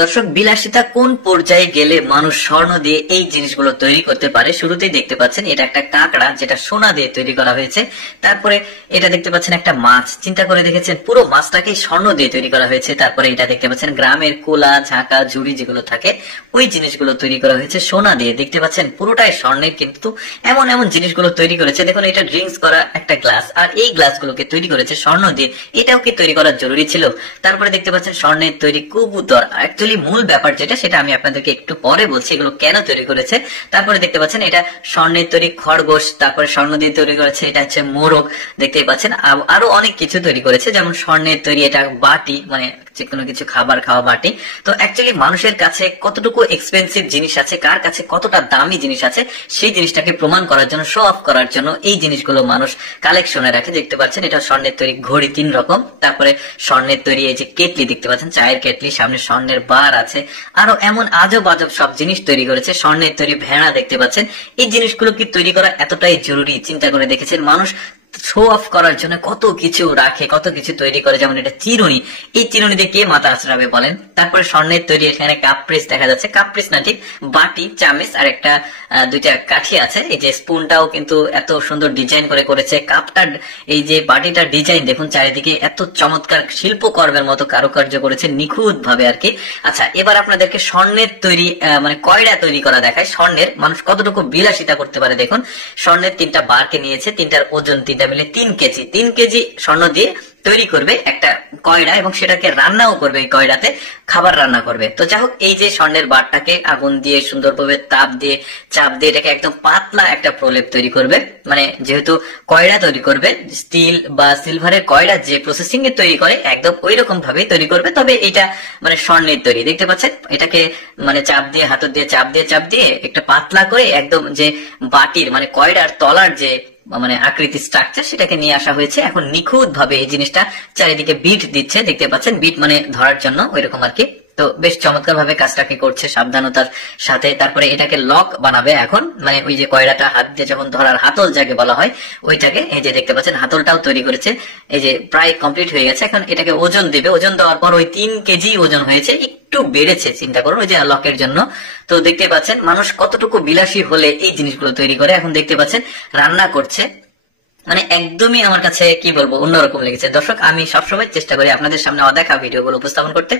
দর্শক, বিলাসিতা কোন পর্যায়ে গেলে মানুষ স্বর্ণ দিয়ে এই জিনিসগুলো তৈরি করতে পারে? শুরুতেই দেখতে পাচ্ছেন এটা একটা কাঁকড়া, যেটা সোনা দিয়ে তৈরি করা হয়েছে। তারপরে এটা দেখতে পাচ্ছেন একটা মাছ, চিন্তা করে দেখেছেন পুরো মাছটাকে স্বর্ণ দিয়ে তৈরি করা হয়েছে। তারপরে এটা দেখতে পাচ্ছেন গ্রামের কোলা, ঝাঁকা, ঝুড়ি যেগুলো থাকে ওই জিনিসগুলো তৈরি করা হয়েছে সোনা দিয়ে। দেখতে পাচ্ছেন পুরোটাই স্বর্ণের, কিন্তু এমন এমন জিনিসগুলো তৈরি করেছে। দেখুন, এটা ড্রিঙ্কস করা একটা গ্লাস, আর এই গ্লাসগুলোকে তৈরি করেছে স্বর্ণ দিয়ে। এটাও কি তৈরি করা জরুরি ছিল? তারপরে দেখতে পাচ্ছেন স্বর্ণের তৈরি কবুতর। মূল ব্যাপার যেটা, সেটা আমি আপনাদেরকে একটু পরে বলছি এগুলো কেন তৈরি করেছে। তারপরে দেখতে পাচ্ছেন এটা স্বর্ণের তৈরি খরগোশ, তারপরে স্বর্ণ দিয়ে তৈরি করেছে এটা হচ্ছে মোরগ। দেখতেই পাচ্ছেন আরো অনেক কিছু তৈরি করেছে, যেমন স্বর্ণের তৈরি এটা বাটি, মানে যে কোনো কিছু খাবার খাওয়া বাটি। তো অ্যাকচুয়ালি মানুষের কাছে কতটুকু এক্সপেন্সিভ জিনিস আছে, কার কাছে কতটা দামি জিনিস আছে, সেই জিনিসটাকে প্রমাণ করার জন্য, শো অফ করার জন্য এই জিনিসগুলো মানুষ কালেকশনে রাখে। দেখতে পাচ্ছেন এটা স্বর্ণের তৈরি ঘড়ি 3 রকম। তারপরে স্বর্ণের তৈরি এই যে কেটলি দেখতে পাচ্ছেন, চায়ের কেটলি, সামনে স্বর্ণের বার আছে। আরো এমন আজব আজব সব জিনিস তৈরি করেছে। স্বর্ণের তৈরি ভেড়া দেখতে পাচ্ছেন। এই জিনিসগুলো কি তৈরি করা এতটাই জরুরি? চিন্তা করে দেখেছেন মানুষ শো অফ করার জন্য কত কিছু রাখে, কত কিছু তৈরি করে। যেমন এটা চিরুনি, এই চিরুনি দিয়ে কে মাথা আঁচড়াবে বলেন? তারপরে স্বর্ণের তৈরি এখানে কাপ প্রেস দেখা যাচ্ছে, কাপ প্রেস না ঠিক বাটি, চামচ আর একটা দুইটা কাঠি আছে। এই যে স্পুনটাও কিন্তু এত সুন্দর ডিজাইন করে করেছে। কাপটা, এই যে বাটিটার ডিজাইন দেখুন, চারিদিকে এত চমৎকার শিল্পকর্মের মতো কারুকার্য করেছে নিখুঁত ভাবে আর কি। আচ্ছা, এবার আপনাদেরকে স্বর্ণের তৈরি মানে কয়লা তৈরি করা দেখায়। স্বর্ণের মানুষ কতটুকু বিলাসিতা করতে পারে দেখুন। স্বর্ণের 3টা বারকে নিয়েছে, 3টার ওজন 3টা মিলে 3 কেজি। 3 কেজি স্বর্ণ দিয়ে তৈরি করবে একটা কয়লা, এবং সেটাকে রান্নাও করবে। এই কয়লাতে খাবার রান্না করবে। তো যাই হোক, এই যে স্বর্ণের বারটাকে আগুন দিয়ে সুন্দরভাবে চাপ দিয়ে এটাকে একদম পাতলা একটা প্রলেপ তৈরি করবে। মানে যেহেতু কয়লা তৈরি করবে, স্টিল বা সিলভারের কয়লা যে প্রসেসিং এ তৈরি করে একদম ওই রকম ভাবে তৈরি করবে। তবে এটা মানে স্বর্ণের তৈরি। দেখতে পাচ্ছেন এটাকে মানে হাতর দিয়ে চাপ দিয়ে একটা পাতলা করে একদম যে বাটির মানে কয়লার তলার যে মানে আকৃতি স্ট্রাকচার, সেটাকে নিয়ে আসা হয়েছে। এখন নিখুঁত ভাবে এই জিনিসটা চারিদিকে বিট দিচ্ছে, দেখতে পাচ্ছেন বিট মানে ধরার জন্য ওইরকম আর কি। তো বেশ চমৎকার ভাবে কাজটাকে করছে সাবধানতার সাথে। তারপরে এটাকে লক বানাবে এখন, মানে ওই যে কয়লাটা হাত দিয়ে যখন ধরার হাতল যাকে বলা হয় ওইটাকে, এই যে দেখতে পাচ্ছেন হাতলটাও তৈরি করেছে। এই যে প্রায় কমপ্লিট হয়ে গেছে। এখন এটাকে ওজন দিবে। ওজন দেওয়ার পর ওই 3 কেজি ওজন হয়েছে, একটু বেড়েছে চিন্তা করুন ওই যে লকের জন্য। তো দেখতে পাচ্ছেন মানুষ কতটুকু বিলাসী হলে এই জিনিসগুলো তৈরি করে। এখন দেখতে পাচ্ছেন রান্না করছে, মানে একদমই আমার কাছে কি বলবো অন্যরকম লেগেছে। দর্শক, আমি সবসময় চেষ্টা করি আপনাদের সামনে অদেখা ভিডিওগুলো উপস্থাপন করতে।